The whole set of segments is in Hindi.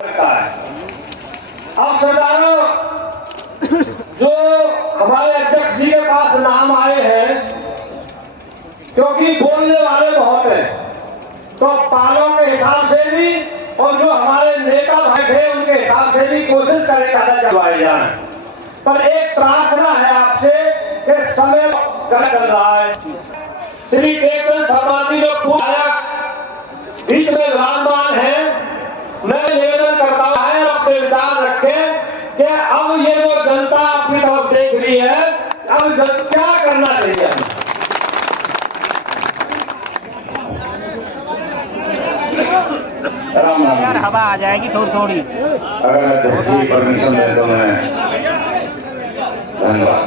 अब सरदारों, जो हमारे अध्यक्ष जी के पास नाम आए हैं, क्योंकि बोलने वाले बहुत हैं, तो पालों के हिसाब से भी और जो हमारे नेता बैठे उनके हिसाब से भी कोशिश करें ज्यादा करवाए जाए। पर एक प्रार्थना है आपसे कि समय गलत चल रहा है। श्री केतन समाधि जो पूरा बीच में विराजमान है, मैं निवेदन करता हूं अपने विचार रखें कि अब ये जो जनता अपनी तरफ देख रही है, अब क्या करना चाहिए। यार हवा आ जाएगी थोड़ी थोड़ी। अगर परमिशन दे तो मैं धन्यवाद।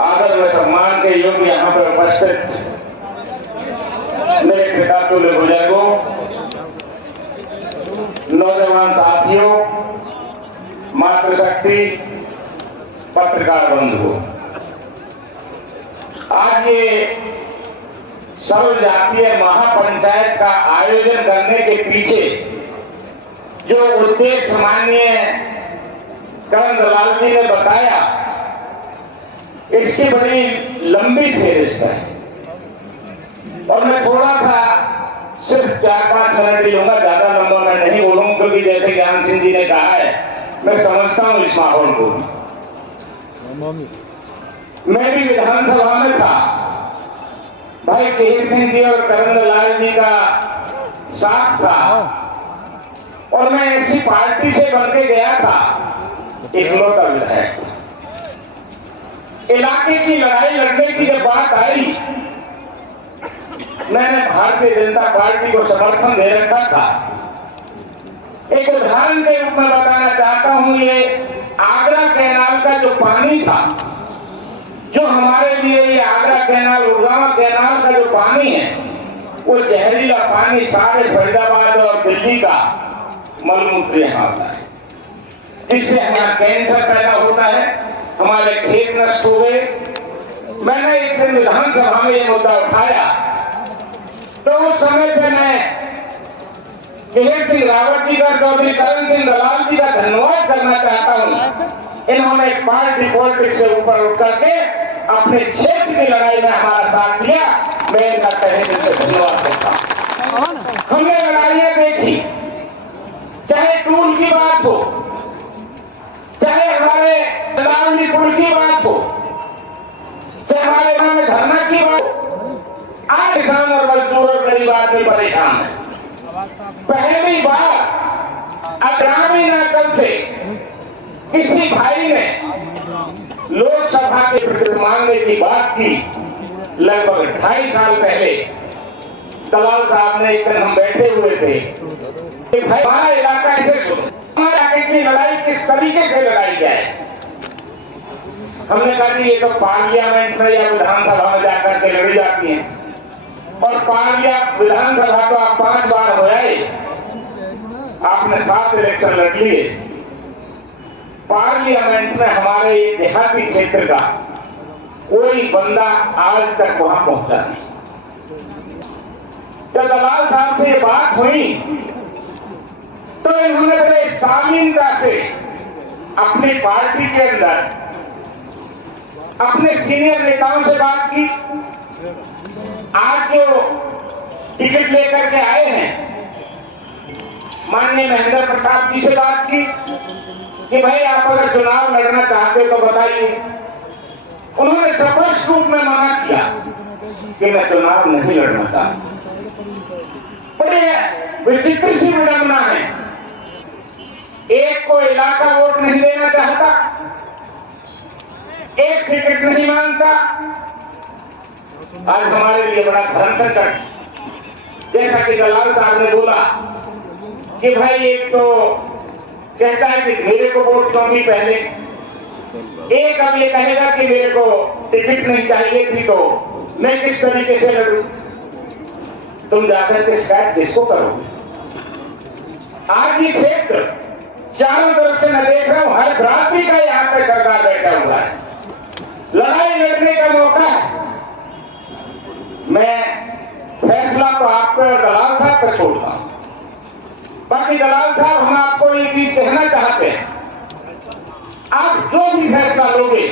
आदर व सम्मान के योग्य यहाँ पर उपस्थित मेरे पिता तुल्य बुजुर्गों, नौजवान साथियों, मातृशक्ति, पत्रकार बंधुओं, आज ये सर्व जातीय महापंचायत का आयोजन करने के पीछे जो उद्देश्य माननीय करण दलाल जी ने बताया, इसकी बड़ी लंबी फेरिस्त है और मैं थोड़ा सा सिर्फ 4-5 मिनट लूंगा, ज्यादा लंबा मैं नहीं बोलूंगा, क्योंकि जैसे ज्ञान सिंह जी ने कहा है, मैं समझता हूं इस माहौल को। मैं भी विधानसभा में था, भाई केहर सिंह जी और करण दलाल जी का साथ था और मैं ऐसी पार्टी से बन के गया था, इकलौता विधायक। इलाके की लड़ाई लड़ने की जब बात आई, मैंने भारतीय जनता पार्टी को समर्थन दे रखा था। एक उदाहरण के रूप में बताना चाहता हूं, ये आगरा कैनाल का जो पानी था, जो हमारे लिए ये आगरा कैनाल, उड़गांव कैनाल का जो पानी है, वो जहरीला पानी सारे फरीदाबाद और दिल्ली का मलमूत्र यहाँ आता है, जिससे हमारा कैंसर पैदा होता है, हमारे खेत नष्ट हो गए। मैंने एक दिन विधानसभा में ये मुद्दा उठाया, तो उस समय पे मैं केहर सिंह रावत जी का, चौधरी करण सिंह दलाल जी का धन्यवाद करना चाहता हूं। इन्होंने पार्टी पॉलिटिक्स से ऊपर उठ करके अपने क्षेत्र की लड़ाई में हमारा साथ दिया, मैं इनका तहे दिल से धन्यवाद करता हूं। हमने लड़ाइयां देखी, चाहे टूल की बात हो, चाहे हमारे दलालीपुर की बात हो, चाहे हमारे गांव में धरना की बात हो। आज किसान और मजदूर और गरीब आदमी परेशान है। पहली बार ग्रामीण से किसी भाई ने लोकसभा के टिकट मांगने की बात की, लगभग 2.5 साल पहले दलाल साहब ने एक दिन हम बैठे हुए थे कि भाई हमारा इलाका ऐसे सुनो, हमारे इलाके की लड़ाई किस तरीके से लड़ाई जाए। हमने कहा कि ये तो पार्लियामेंट में या विधानसभा में जाकर के लड़ी जाती है, और विधानसभा तो आप 5 बार हो आए, आपने 7 इलेक्शन लड़ लिए। पार्लियामेंट में हमारे ये देहाती क्षेत्र का कोई बंदा आज तक वहां पहुंचा नहीं। जब दलाल साहब से ये बात हुई तो इन्होंने बड़े शालीनता से अपनी पार्टी के अंदर अपने सीनियर नेताओं से बात की। आज जो टिकट लेकर के आए हैं, माननीय महेंद्र प्रताप जी से बात की कि भाई आप अगर चुनाव लड़ना चाहते तो बताइए। उन्होंने स्पष्ट रूप में मना किया कि मैं चुनाव नहीं लड़ना चाहता। बड़े विचित्र सी विडंबना है, एक को इलाका वोट नहीं देना चाहता, एक टिकट नहीं मांगता। आज हमारे लिए बड़ा धर्म संकट, जैसा कि दलाल साहब ने बोला कि भाई एक तो कहता है कि मेरे को वोट क्यों दी पहले, एक अब ये कहेगा कि मेरे को टिकट नहीं चाहिए थी तो मैं किस तरीके से लड़ूं। तुम जाकर के शिकायत किसको करोगे? आज ये क्षेत्र चारों तरफ से मैं देख रहा हूं, हर भ्रांति का यहाँ पे सरकार बैठा हुआ है, लड़ाई लड़ने का मौका है। मैं फैसला तो आप पर दलाल साहब पर छोड़ता हूं, पर बाकी दलाल साहब, हम आपको ये चीज कहना चाहते हैं, आप जो भी फैसला लोगे,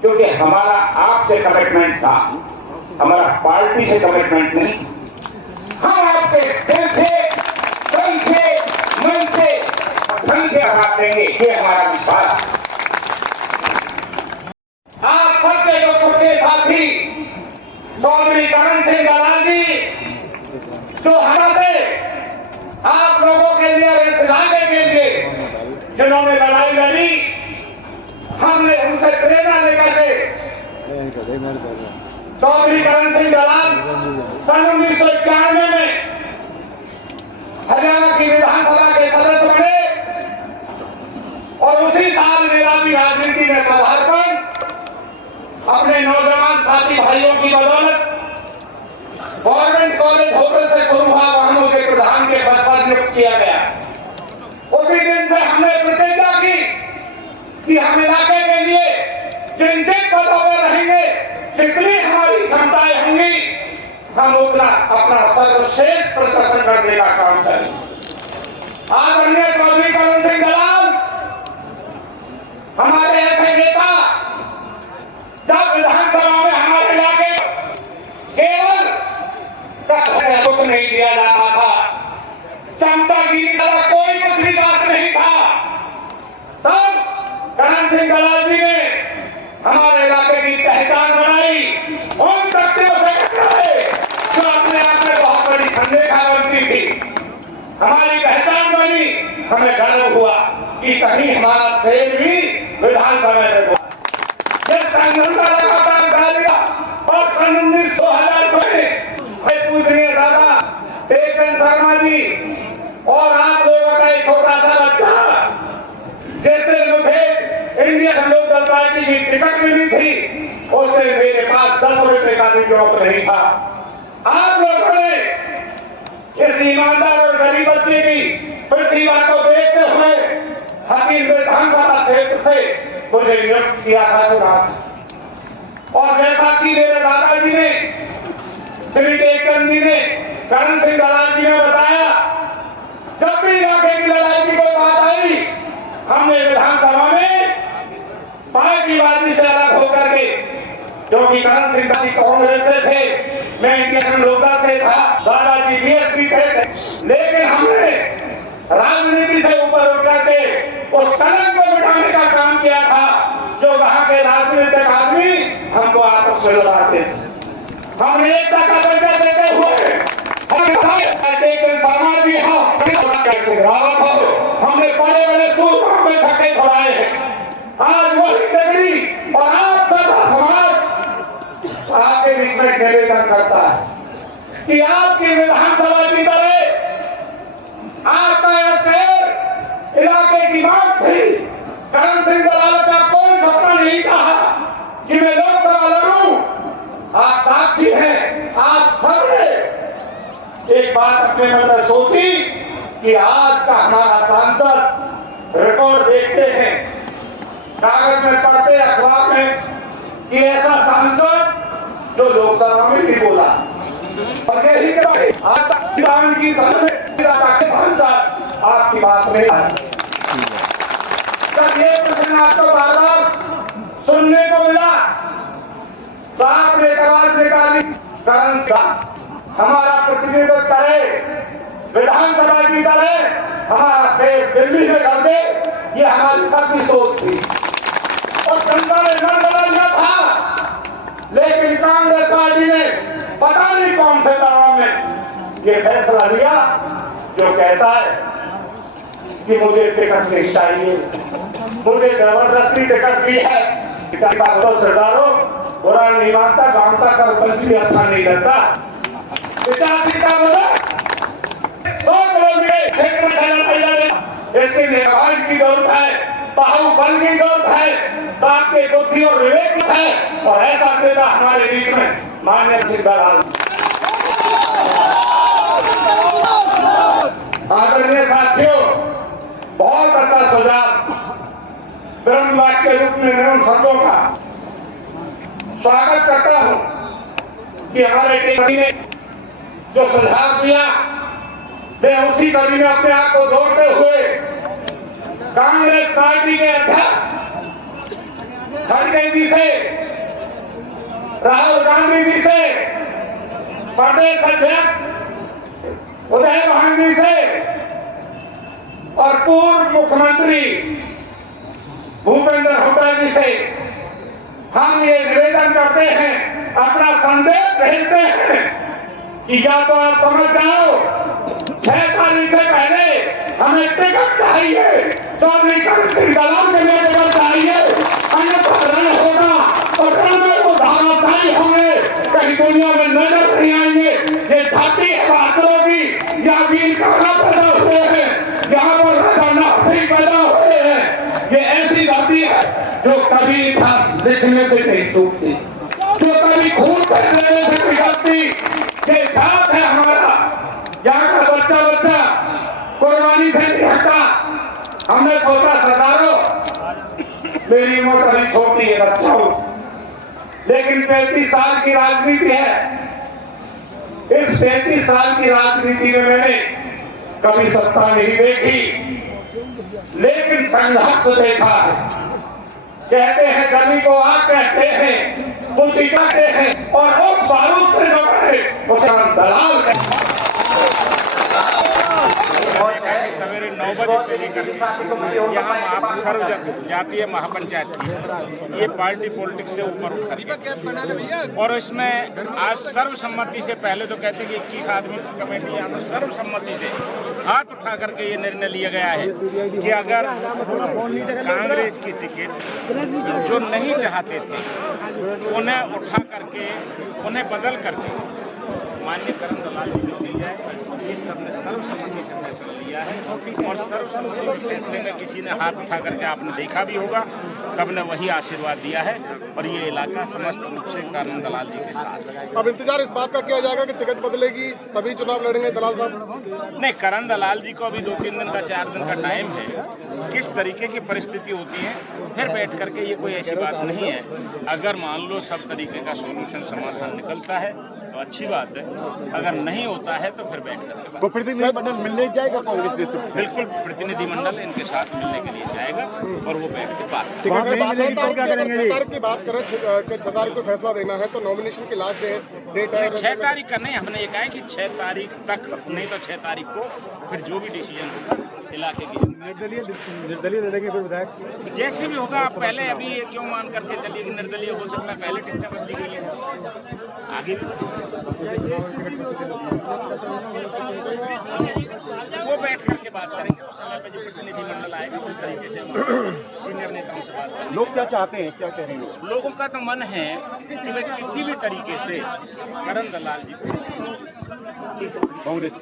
क्योंकि हमारा आपसे कमिटमेंट था, हमारा पार्टी से कमिटमेंट नहीं, हम आपके दिल से, तन से, मन से, धन से साथ देंगे, ये हमारा विश्वास है। आप सबके जो छोटे साथी चौधरी करण सिंह दलाल जी, जो हमारे आप लोगों के लिए लाने के लिए जिन्होंने लड़ाई लड़ी, हमने उनसे प्रेरणा लेकर के चौधरी करण सिंह दलाल सन 1991 में हरियाणा की विधानसभा के सदस्य बने और उसी साल निलामी राजनीति में पदार्पण अपने नौजवान साथी भाइयों की बदौलत गवर्नमेंट कॉलेज होटल से शुरू हुआ, वाहनों के प्रधान के पद पर नियुक्त किया गया। उसी दिन से हमने प्रतिज्ञा की कि हम इलाके के लिए जिन जिन पदों में रहेंगे, जितनी हमारी क्षमताएं होंगी, हम उतना अपना सर्वश्रेष्ठ प्रदर्शन करने का काम करेंगे। आदरणीय चौधरी करण सिंह दलाल हमारे ऐसे नेता, जब विधानसभा में हमारे इलाके केवल कुछ नहीं दिया जाता था, चमचागिरी का कोई कुछ भी बात नहीं था, तब करण सिंह दलाल जी ने हमारे इलाके की पहचान बनाई, उन शक्तियों से टकराए जो अपने आप में बहुत बड़ी संदेशा बनती थी, हमारी पहचान बनी। हमें गर्व हुआ कि कहीं हमारा शेर भी विधानसभा में हुआ। जब संगठन का लगातार डालेगा और सन 2000 में पूजनीय दादा टेकन शर्मा जी और आप लोगों का एक छोटा सा बच्चा, जैसे मुझे इंडियन लोकल पार्टी की टिकट मिली थी, उससे मेरे पास 10 रुपए का भी जॉब नहीं था। आप लोगों ने इस ईमानदार और गरीब बच्चे की प्रतिभा को देखते हुए हकीम विधानसभा क्षेत्र से मुझे नियुक्त किया था चुनाव। और जैसा कि मेरे दादाजी ने, श्री टेकन जी ने, करण सिंह दलाल जी ने बताया, जब भी इलाके की लड़ाई की कोई बात आई, हमने विधानसभा में पार्टीवादी से अलग होकर के, क्योंकि करण सिंह जी कांग्रेस से थे, मैं इंडियन लोकल से था, दादाजी बीएसपी थे, लेकिन हमने राजनीति से ऊपर उठ करके उस कलंक को मिटाने का काम किया था जो वहां के राजनीतिक आदमी हमको आपस में लड़ाते थे। हमने एकता का दर्जा देते हुए हमने बड़े बड़े सूत्रों में धक्के खुलाए हैं। आज वही नगरी और आप तथा समाज आपके बीच में निवेदन करता है कि आपकी विधानसभा की तरह आपका शेर इलाके की बात थी। करण सिंह दलाल का कोई सपना नहीं था कि मैं लोकसभा लड़ूं। आप साक्षी हैं, आप सबने एक बात अपने मन में सोची कि आज का हमारा सांसद रिकॉर्ड देखते हैं, कागज में पढ़ते, अखबार में, कि ऐसा सांसद जो लोकसभा में भी बोला, और यही आज तक की सांसद आपकी बात नहीं आई। जब ये प्रश्न आपको बार बार सुनने को मिला तो आपने आवाज निकाली, करण का हमारा प्रतिनिधित्व करे, विधानसभा की तरह हमारा शेर दिल्ली में कर दे, ये हमारी सबकी सोच थी और जनता ने मन बदलना था। लेकिन कांग्रेस पार्टी ने पता नहीं कौन से दबाव में ये फैसला लिया जो कहता है कि मुझे टिकट नहीं चाहिए, मुझे जबरदस्ती टिकट दी है। सरदारों बुरा नहीं मानता, गांवता सरपंच भी अच्छा नहीं लगता। पिताजी का ऐसे निर्माण की जरूरत है, बाहुबल की जरूरत है, आपके बुद्धि और विवेक है, और ऐसा नेता हमारे बीच में मान्य सिंह दलाल। आदरणीय साथियों, बहुत अच्छा सुझाव ब्रह्मवाद के रूप में मैं उन शब्दों का स्वागत करता हूं कि हमारे टीम ने जो सुझाव दिया वे उसी कड़ी में अपने आप को जोड़ते हुए कांग्रेस पार्टी के अध्यक्ष खड़गे जी से, राहुल गांधी जी से, प्रदेश अध्यक्ष उदय भान जी से और पूर्व मुख्यमंत्री भूपेंद्र हुड्डा जी से हम ये निवेदन करते हैं, अपना संदेश भेजते हैं कि या तो आप समझ जाओ 6 तारीख से पहले हमें टिकट चाहिए, चौधरी करण सिंह दलाल के लिए टिकट चाहिए, अन्यथा रण होगा और रण में वो धाराशाही होंगे, कहीं दुनिया में नजर नहीं आएंगे। ये धरती है बहादुरों की, या वीर कान्हा पैदा हुए हैं, यहाँ पर राजा नरसिंह पैदा हुए हैं। ये ऐसी धरती है जो कभी इतिहास लिखने से नहीं टूटती, जो कभी खून कर देने से नहीं हटती। ये इतिहास है हमारा, यहाँ का बच्चा बच्चा कुर्बानी से नहीं हटता। हमने सोचा सरदारों, मेरी उम्र अभी छोटी है, बच्चा हूं, लेकिन 35 साल की राजनीति है। इस 35 साल की राजनीति में मैंने कभी सत्ता नहीं देखी, लेकिन संघर्ष देखा है। कहते हैं गली को आग कहते हैं, कुल्फी कहते हैं, और उस बारूद से जो है उसे हम दलाल कहते हैं। सवेरे 9 बजे से लेकर यहाँ सर्व जातीय महापंचायत की ये पार्टी पॉलिटिक्स से ऊपर उठ कर, और इसमें आज सर्वसम्मति से, पहले तो कहते कि 21 आदमी की कमेटी, यहाँ तो सर्वसम्मति से हाथ उठा करके ये निर्णय लिया गया है कि अगर कांग्रेस की टिकट जो नहीं चाहते थे उन्हें उठा करके, उन्हें बदल करके माननीय करण दलाल जी को दी जाए। ये सबने सर्वसम्मति से फैसला लिया है, और सर्वसम्मति से फैसले में किसी ने हाथ उठा करके, आपने देखा भी होगा, सबने वही आशीर्वाद दिया है, और ये इलाका समस्त रूप से करण दलाल जी के साथ है। अब इंतजार इस बात का किया जाएगा कि टिकट बदलेगी तभी चुनाव लड़ेंगे दलाल साहब? नहीं, करण दलाल जी को अभी 2-3 दिन का, 4 दिन का टाइम है। किस तरीके की परिस्थिति होती है फिर बैठ करके, ये कोई ऐसी बात नहीं है। अगर मान लो सब तरीके का सॉल्यूशन, समाधान निकलता है तो अच्छी बात है, अगर नहीं होता है तो फिर बैठ करके वो प्रतिनिधिमंडल मिलने जाएगा कांग्रेस नेतृत्व? बिल्कुल, प्रतिनिधिमंडल इनके साथ मिलने के लिए जाएगा और वो बैठ के बात करेंगे। 6 तारीख की बात करें, 6 तारीख को फैसला देना है, तो नॉमिनेशन की लास्ट डेट है। 6 तारीख का नहीं, हमने ये कहा है कि 6 तारीख तक, नहीं तो 6 तारीख को फिर जो भी डिसीजन होगा इलाके की निर्दलीय लड़ेंगे फिर विधायक, जैसे भी होगा। आप पहले अभी ये क्यों मान करके चलिए कि निर्दलीय हो सकता है, पहले टिकटें बदली गई है, आगे भी वो बैठ करके बात करेंगे। उस समय पे जो प्रतिनिधिमंडल आएगा उस तरीके से सीनियर नेताओं से बात करेंगे। लोग क्या चाहते हैं, क्या कह रहे हैं? लोगों का तो मन है कि वे किसी भी तरीके से करण दलाल जी को कांग्रेस